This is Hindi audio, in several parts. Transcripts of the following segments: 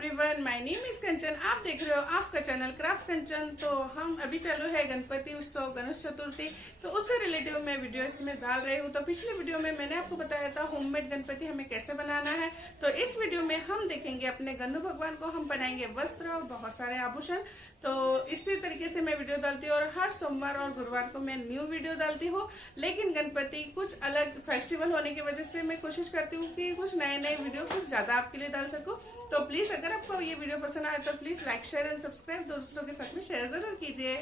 एवरीवन, माय नेम इज कंचन। आप देख रहे हो आपका चैनल क्राफ्ट कंचन। तो हम अभी चालू है गणपति उत्सव, गणेश चतुर्थी, तो उससे रिलेटिव मैं वीडियो इसमें डाल रही हूँ। तो पिछले वीडियो में मैंने आपको बताया था होममेड गणपति हमें कैसे बनाना है। तो इस वीडियो में हम देखेंगे अपने गन्नू भगवान को हम बनाएंगे वस्त्र और बहुत सारे आभूषण। तो इसी तरीके से मैं वीडियो डालती हूँ और हर सोमवार और गुरुवार को मैं न्यू वीडियो डालती हूँ। लेकिन गणपति कुछ अलग फेस्टिवल होने की वजह से मैं कोशिश करती हूँ कि कुछ नए नए वीडियो कुछ ज्यादा आपके लिए डाल सकूं। तो प्लीज अगर आपको ये वीडियो पसंद आए तो please like share and subscribe दोस्तों के साथ में शेयर जरूर कीजिए।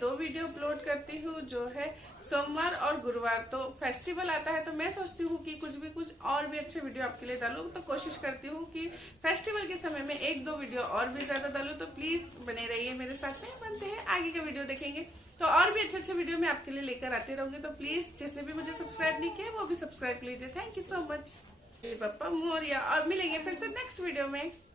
दो वीडियो अपलोड करती हूँ जो है सोमवार और गुरुवार। तो फेस्टिवल आता है तो मैं सोचती हूँ कि कुछ और भी अच्छे वीडियो आपके लिए डालूं। तो कोशिश करती हूँ कि फेस्टिवल के समय में एक दो वीडियो और भी ज्यादा डालूं। तो प्लीज बने रहिए मेरे साथ में, बनते हैं आगे का वीडियो देखेंगे। तो और भी अच्छे वीडियो मैं आपके लिए लेकर आती रहूंगी। तो प्लीज जिसने भी मुझे सब्सक्राइब नहीं किया वो भी सब्सक्राइब लीजिए। Thank you so much. पापा मोरिया। और मिलेंगे फिर से नेक्स्ट वीडियो में।